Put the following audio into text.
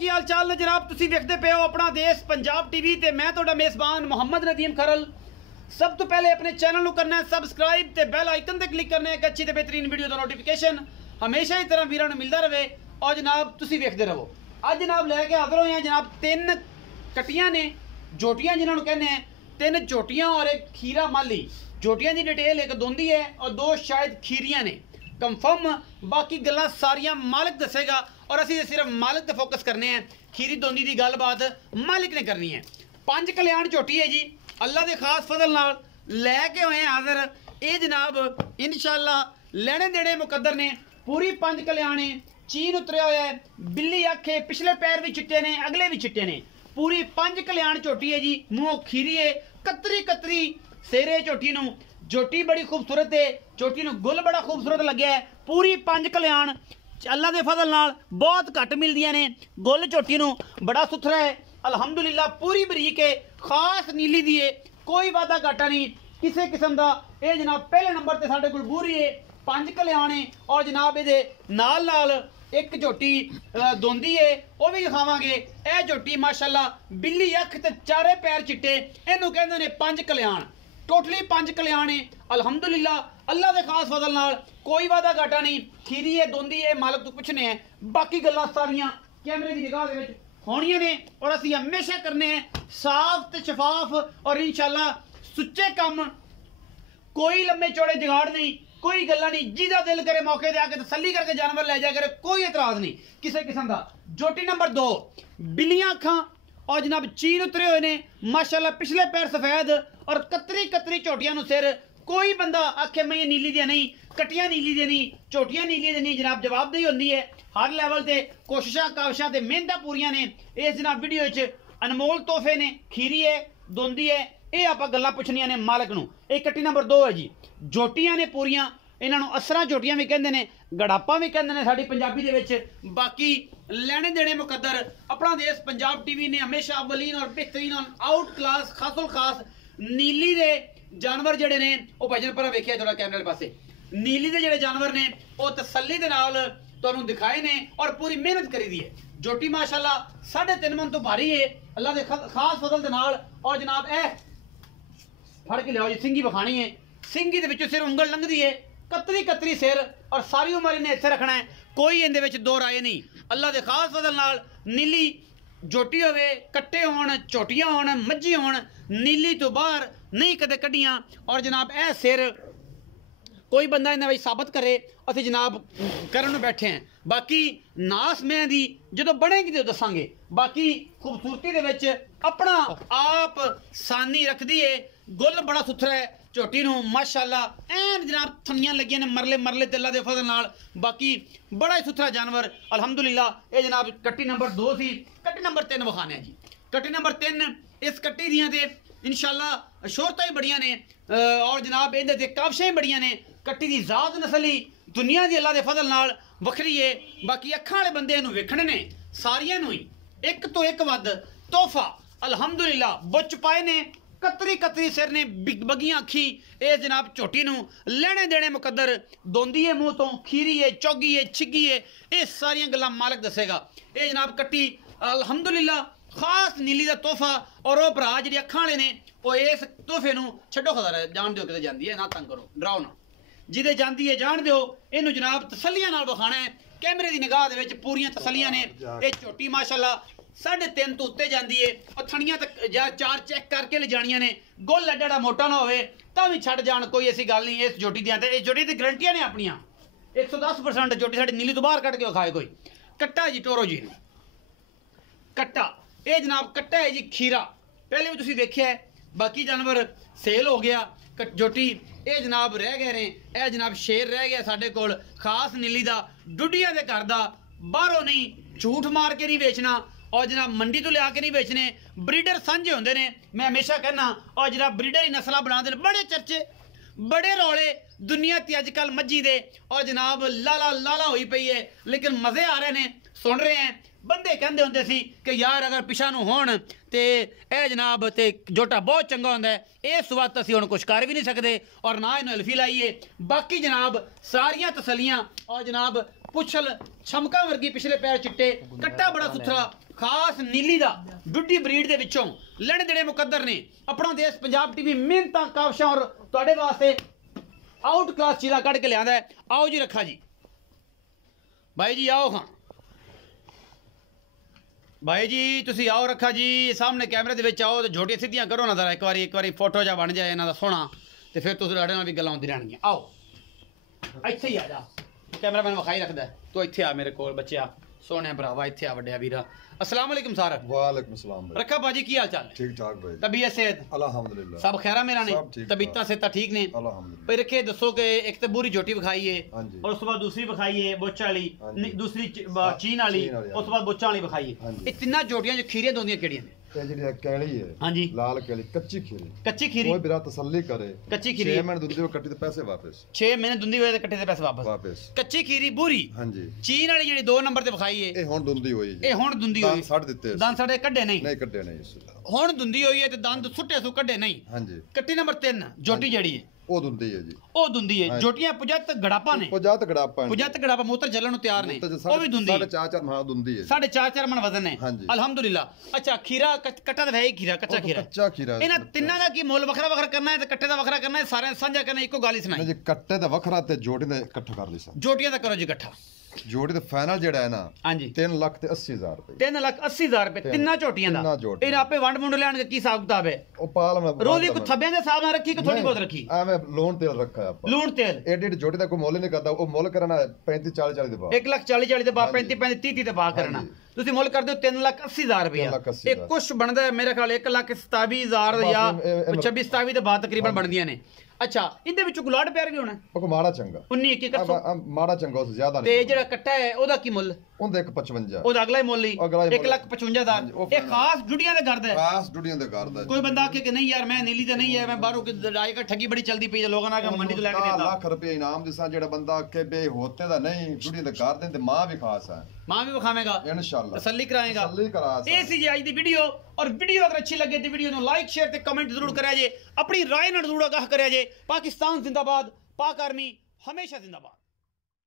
की हाल चाल ने जनाब तुसी देखते पे हो अपना देश पंजाब टीवी ते मैं तुहाडा मेज़बान मोहम्मद नदीम खरल। सब तो पहले अपने चैनल को करना है सबसक्राइब ते बेल आइकन ते क्लिक करना है एक अच्छी ते बेहतरीन वीडियो दा नोटिफिकेशन हमेशा ही तरह वीरां नूं मिलदा रहे और जनाब तुसी देखते रहो। अज जनाब लैके हाज़र होए हैं जनाब तीन कट्टियां ने जोटियां जिन्हां नूं कहने हैं, तीन जोटियां और एक खीरा माली। जोटियां की डिटेल एक दोंदी है और दो शायद खीरियां ने कंफर्म, बाकी गल्लां सारियां मालिक दसेगा और असीं सिर्फ मालिक ते फोकस करने हैं। खीरी दोंदी की गलबात मालिक ने करनी है। 5 कल्याण झोटी है जी, अल्लाह के खास फजल नाल लैके होए हाज़र। ये जनाब इंशाअल्लाह लेने देने मुकद्दर ने। पूरी 5 कल्याण चीन उतरिया होया है, बिल्ली अख है, पिछले पैर भी चिट्टे ने अगले भी चिट्टे ने। पूरी 5 कल्याण झोटी है जी, मूँह खीरी है, कतरी कतरी सेरे झोटी नूं। झोटी बड़ी खूबसूरत है, झोटी नूं गुल बड़ा खूबसूरत लग्या है। पूरी 5 कल्याण अल्लाह के फजल नाल बहुत घट मिलदियां ने। गुल झोटी नूं बड़ा सुथरा है अलहमदुलिल्लाह, पूरी बरीक है, खास नीली दी है, कोई वादा घाटा नहीं किसी किस्म का। ये जनाब पहले नंबर ते साडे कोल बूरी है, 5 कल्याण है और जनाब ये नाल नाल एक झोटी दोंदी है वह भी दिखावांगे। यह झोटी माशाअल्लाह बिल्ली अख ते चारे पैर चिट्टे, इनू कहंदे ने 5 कल्याण। टोटली 5 कल्याण है अलहमदुलिल्लाह, अल्लाह के खास फजल नाल कोई वादा घाटा नहीं। खीरी है दोंदी है मालिक तो पुछने हैं, बाकी गल्लां सारियां कैमरे की निगाह दे विच होणियां ने और असीं हमेशा करने हैं साफ ते शफाफ और इंशाअल्लाह सुच्चे काम। कोई लंबे चौड़े जुगाड़ नहीं, कोई गल्ला नहीं, जिहदा दिल करे मौके दे आके तसल्ली करके जानवर ले जाया करे, कोई एतराज नहीं किसी किस्म का। जोटी नंबर 2 बिल्लियां अखां और जनाब चीन उतरे हुए ने माशाअल्लाह, पिछले पैर सफेद और कतरी कतरी झोटियां नूं सिर। कोई बंदा आखे मैं नीली दियां नहीं, कटियां नीली दी नहीं, झोटियां नीली दी नहीं, जनाब जवाबदेही होंदी है हर लैवल ते। कोशिशां काविशां ते मेहनतां पूरियां ने। इस जनाब वीडियो च अनमोल तोहफे ने, खीरी है दोंदी है, ये आपां गल्लां पुछनियां ने मालिक नूं। ये कट्टी नंबर 2 है जी। झोटियां ने पूरियां, इन्हां नूं असरां झोटियां भी कहंदे ने, गड़ापा भी कहंदे ने साडी पंजाबी दे विच। बाकी लेने देने मुकद्दर अपना देश पंजाब टीवी ने हमेशा अव्वलीन और बेहतरीन और आउट क्लास खासुल खास नीली दे जानवर जड़े ने वो भजन पर वेखिया थोड़ा कैमरे पासे। नीली दे जड़े जानवर ने वो तसल्ली दे नाल तुहानूं दिखाए ने और पूरी मेहनत करी दी है। झोटी माशाअल्लाह 3.5 मन तो भारी है अल्लाह के खास फजल दे नाल। और जनाब ए फड़ के लियाओ जी, सिंगी विखानी है, सिंगी दे विचों सिर उंगल लंघदी है, कतरी कतरी सिर और सारी उम्र इन्हें इत्थे रखना है, कोई इहदे विच दो राय नहीं। अल्लाह के खास फजल नाल नीली झोटी होवे, कट्टे होण, झोटियां होण, मज्जी होण, नीली तो बाहर नहीं कदे कड्डियां। और जनाब ए सिर कोई बंदा इन्हें साबित करे, असीं जनाब करन नूं बैठे हैं। बाकी नास मैं दी जो बनेगी तो दसांगे। बाकी खूबसूरती दे विच अपना आप सानी रखदी है, गुल बड़ा सुथरा है झोटी नूं माशाअल्लाह। ऐन जनाब थनियां लगियां ने मरले मरले ते अल्लाह दे फजल नाल। बाकी बड़ा ही सुथरा जानवर अलहमदुलिल्लाह। ये जनाब कट्टी नंबर 2 सी। कट्टी नंबर 3 विखाने जी। कट्टी नंबर 3 इस कट्टी दियां ते इंशाअल्लाह शोहरतां ही बड़ियां ने और जनाब इहदे ते काबशां ही बड़ियां ने। कट्टी दी जात नस्ली दुनिया दी अल्लाह दे फजल नाल वखरी है। बाकी अखां वाले बंदे इहनूं वेखणे ने सारियां नूं ही एक तो एक वध तोहफा अलहमदुलिल्लाह। बुच पाए ने, कतरी कतरी सिर ने, बगियां अखी। ये जनाब झोटी नूं लेने देने मुकद्दर। दोंदी है मूँह तो, खीरी है, चौगी है, छिगी है, ये सारियां गल्लां मालिक दसेगा। ये जनाब कट्टी अलहमदुलिल्लाह खास नीली का तोहफा। और वह भरा जी अखां वाले ने वो इस तोहफे नूं छड्डो खदा जान दिओ, किते जांदी है ना तंग करो, डराओ ना, जिदे जांदी है जान दिओ। इनू जनाब तसल्लियां नाल विखाना है, कैमरे की निगाह दे विच पूरियां तसल्लियां ने। ये झोटी माशाअल्लाह 3.5 तो उत्ते जांदी है और थणियां तक या 4 चेक करके ले जानियां ने। गोल एडा मोटा ना होवे तां भी छड्ड जाण, कोई ऐसी गल नहीं। इस झोटी दियां ते इस झोटी दी गारंटियां ने अपनियां 110%। झोटी साडी नीली तो बाहर कट के विखाए कोई। कट्टा जी टोरो जी कट्टा, ये जनाब कट्टा है जी खीरा, पहले भी तुसीं देखिया है। बाकी जानवर सेल हो गया। झोटी ये जनाब रह गए ने। यह जनाब शेर रह गया साडे कोल खास नीली दा, डुडिया दे घर दा, बाहरों नहीं, झूठ मार के नहीं बेचना और जनाब मंडी तो लिया के नहीं बेचने। ब्रीडर सांझे होंदे ने, मैं हमेशा कहना। और जनाब ब्रीडर ही नस्लां बनाते हैं, बड़े चर्चे बड़े रौले दुनिया ते अजकल मज्जी दे। और जनाब लाला लाला होई पई है, लेकिन मज़े आ रहे हैं, सुन रहे हैं। बंदे कहते होंदे सी कि यार अगर पिछा नूं होण ते ए जनाब ते जोटा बहुत चंगा होंदा है। इस वक्त असीं हुण कुछ कर भी नहीं सकते और ना इन्हूं अल्फी लाइए। बाकी जनाब सारियां तसलियां और जनाब पुछल छमका वर्गी, पिछले पैर चिट्टे, कट्टा बड़ा सुथरा, खास नीली दा डुड्डी ब्रीड दे विचों लड़ देने मुकद्दर ने अपना देश पंजाब टीवी मेहनतां काबशां और तुहाडे वास्ते आउट क्लास चीज़ां कढ़ के लियांदा है। आओ जी रखा जी, भाई जी आओ। हाँ भाई जी तुसी आओ रखा जी, सामने कैमरे दे विच आओ ते झोटियां सीधियां करो ना जरा, एक बारी फोटो जा बन जाए इन्हां दा सोहना, ते फिर तुस लाड़े नाल भी गल्लां होंदी रहणगियां। आओ इत्थे ही आ जा, कैमरामैन विखाई रखदा है, तू इत्थे आ मेरे कोल बच्चिया सोने भरावा, इत्थे आ वड्डिया वीरा। अस्सलाम वालेकुम सर। वालेकुम सलाम भाई। रखा बाजी की हाल चाल? ठीक ठाक भाई। तबीयत सेहत अल्हम्दुलिल्लाह सब खैरा मेरा ने? तबीयतां सेहतां ठीक ने? अल्हम्दुलिल्लाह। भाई रखे दसो कि एक तो बुरी झोटी विखाई है हांजी। और उसके बाद दूसरी विखाई है बुच्च वाली, हांजी। दूसरी चीन वाली, उसके बाद बुच्च वाली विखाई है। हांजी। ये तीनों झोटियां जो खीरियां दोंदियां केड़ियां ने? ये ਜਿਹੜੀ कैली है हांजी लाल कैली कच्ची खीरी, कच्ची खीरी कोई बिरा तसल्ली करे कच्ची खीरी 6 महीने दूध वो कट्टी ते पैसे वापस 6 महीने दुंदी होए ते कट्टे दे पैसे वापस वापस। कच्ची खीरी बुरी हांजी। चीन वाली जेडी 2 नंबर ते विखाई है ਇਹ ਹੁਣ ਦੁੰਦੀ ਹੋਈ ਜੀ, ये हुण दुंदी होई, ਦੰਦ ਛੱਡ ਦਿੱਤੇ दंद साडे कड्डे नहीं, ਨਹੀਂ ਕੱਢੇ ਨਹੀਂ ਇਸ हुण दुंदी होई है ते दंद सुट्टे सु कड्डे नहीं। ਹਾਂਜੀ कट्टी नंबर 3 झोटी जेडी है ਉਹ ਦੁੰਦੀ ਹੈ ਜੀ, ਉਹ ਦੁੰਦੀ ਹੈ। ਹਾਂਜੀ। ਜੋਟੀਆਂ ਪੁਜਤ ਗੜਾਪਾ ਨੇ, ਉਹ ਜਾ ਤਕੜਾ ਆਪਾਂ ਪੁਜਤ ਗੜਾਪਾ ਮੂਤਰ ਚੱਲਣ ਨੂੰ ਤਿਆਰ ਨੇ, ਉਹ ਵੀ ਦੁੰਦੀ ਸਾਡੇ 4 ਮਾਹ ਦੁੰਦੀ ਹੈ। 4.5 ਮਣ ਵਜ਼ਨ ਹੈ। ਹਾਂਜੀ। ਅਲਹਮਦੁਲਿਲਾ। ਅੱਛਾ ਖੀਰਾ ਕੱਟਾ ਤਾਂ ਹੈ ਹੀ ਖੀਰਾ, ਕੱਚਾ ਖੀਰਾ। ਕੱਚਾ ਖੀਰਾ ਇਹਨਾਂ ਤਿੰਨਾਂ ਦਾ ਕੀ ਮੁੱਲ ਵੱਖਰਾ ਵੱਖਰਾ ਕਰਨਾ ਹੈ ਤੇ ਕੱਟੇ ਦਾ ਵੱਖਰਾ ਕਰਨਾ ਹੈ, ਸਾਰਿਆਂ ਸਾਂਝਾ ਕਰਨਾ, ਇੱਕੋ ਗੱਲ ਹੀ ਸੁਣਾਈ। ਜੀ ਕੱਟੇ ਦਾ ਵੱਖਰਾ ਤੇ ਜੋੜੀ ਦਾ ਇਕੱਠਾ ਕਰ ਲਈ ਸਾ। ਜੋਟੀਆਂ ਦਾ ਕਰੋ ਜੀ ਇਕੱਠਾ। ਜੋੜੀ ਦਾ ਫਾਈਨਲ ਜਿਹੜਾ ਹੈ ਨਾ ਹਾਂਜੀ 3,80,000 ਰੁਪਏ। 3,80,000 ਰੁਪਏ ਤਿੰਨਾਂ ਝੋਟੀਆਂ ਦਾ। ਤਿੰਨਾਂ ਝੋਟੀਆਂ। ਇਹ ਆਪੇ ਵੰਡ ਮੁੰਡ ਲੈਣਗੇ, ਕੀ ਹਿਸਾਬ ਕਿਤਾਬ ਹੈ? ਉਹ ਪਾਲ ਮੈਂ ਰੋਜ਼ ਇੱਕ ਥੱਬਿਆਂ ਦੇ ਹਿਸਾਬ ਨਾਲ ਰੱਖੀ ਕਿ ਥੋੜੀ ਬਹੁਤ ਰੱਖੀ? ਐਵੇਂ ਲੋਨ ਤੇਲ ਰੱਖਿਆ ਆਪਾਂ, ਲੂਣ ਤੇਲ ਐਡੀ ਜੋੜੀ ਦਾ ਕੋਈ ਮੁੱਲ ਨਹੀਂ ਕਰਦਾ, ਉਹ ਮੁੱਲ ਕਰਨਾ 35-40 ਦੇ ਬਾਅਦ 1,40,000 ਦੇ ਬਾਅਦ 35-30 ਦੇ ਬਾਅਦ ਕਰਨਾ। ਤੁਸੀਂ ਮੁੱਲ ਕਰਦੇ ਹੋ 3,80,000 ਰੁਪਏ। 3,80,000 ਇਹ ਕੁਛ ਬਣਦਾ ਹੈ ਮੇਰੇ ਖਿਆਲ 1,27,000 ਜਾਂ 26-27 ਦੇ ਬਾਅਦ ਤਕਰੀਬਨ ਬਣਦੀਆਂ ਨੇ। ਅੱਛਾ ਇਹਦੇ ਵਿੱਚ ਗੁਲਾੜ ਪਿਆਰ ਵੀ ਹੋਣਾ? ਉਹ ਮਾੜਾ ਚੰਗਾ 19 21 ਕੱਸੋ ਮਾੜਾ ਚੰਗਾ ਉਸ ਜ਼ਿਆਦਾ ਤੇ ਨਹੀਂ। ਜਿਹੜਾ ਕੱਟਾ ਹੈ ਉਹਦਾ ਕੀ ਮੁੱਲ? ਉਹਦਾ 1,55 ਉਹਦਾ ਅਗਲਾ ਹੀ ਮੁੱਲ ਹੀ ਅਗਲਾ ਹੀ ਮੁੱਲ। 1,55,000। ਇਹ ਖਾਸ ਜੁੜੀਆਂ ਦੇ ਕਰਦਾ ਹੈ। ਖਾਸ ਦੁਨੀਆ ਦੇ ਕਰਦਾ। ਕੋਈ ਬੰਦਾ ਆਖੇ ਕਿ ਨਹੀਂ ਯਾਰ ਮੈਂ ਨੀਲੀ ਤੇ ਨਹੀਂ ਹੈ, ਮੈਂ ਬਾਹਰੋਂ ਆਏਗਾ, ਠੱਗੀ ਬੜੀ ਚੱਲਦੀ ਪਈ ਹੈ ਲੋਕਾਂ ਨਾਲ, ਮੰਡੀ ਤੋਂ ਲੈ ਕੇ ਦੇਤਾ। ਲੱਖ ਰੁਪਏ ਇਨਾਮ ਦਿਸਾਂ, ਜਿਹੜਾ ਬੰਦਾ ਆਖੇ ਬੇ ਹੋਤੇ ਦਾ ਨਹੀਂ ਦੁਨੀਆ ਦੇ ਕਰਦੇ ਤੇ ਮਾਂ ਵੀ ਖਾਸ ਹੈ, ਮਾਂ ਵੀ ਵਿਖਾਵੇਗਾ, ਇਨਸ਼ਾਅੱਲਾ ਤਸੱਲੀ ਕਰਾਏਗਾ। ਤਸੱਲੀ ਕਰਾ ਇਹ ਸੀ ਜੀ ਅੱਜ ਦੀ ਵੀਡੀਓ। ਔਰ ਵੀਡੀਓ ਅਗਰ ਅੱਛੀ ਲੱਗੇ ਤੇ ਵੀਡੀਓ ਨੂੰ ਲਾਈਕ ਸ਼ੇਅਰ ਤੇ ਕਮੈਂਟ ਜ਼ਰੂਰ ਕਰਿਆ ਜੇ, ਆਪਣੀ ਰਾਏ ਨਾਲ ਜ਼ਰੂਰ ਆਗਾਹ ਕਰਿਆ ਜੇ। ਪਾਕਿਸਤਾਨ ਜ਼ਿੰਦਾਬਾਦ, ਪਾਕ ਆਰਮੀ ਹਮੇਸ਼ਾ ਜ਼ਿੰਦਾਬਾਦ।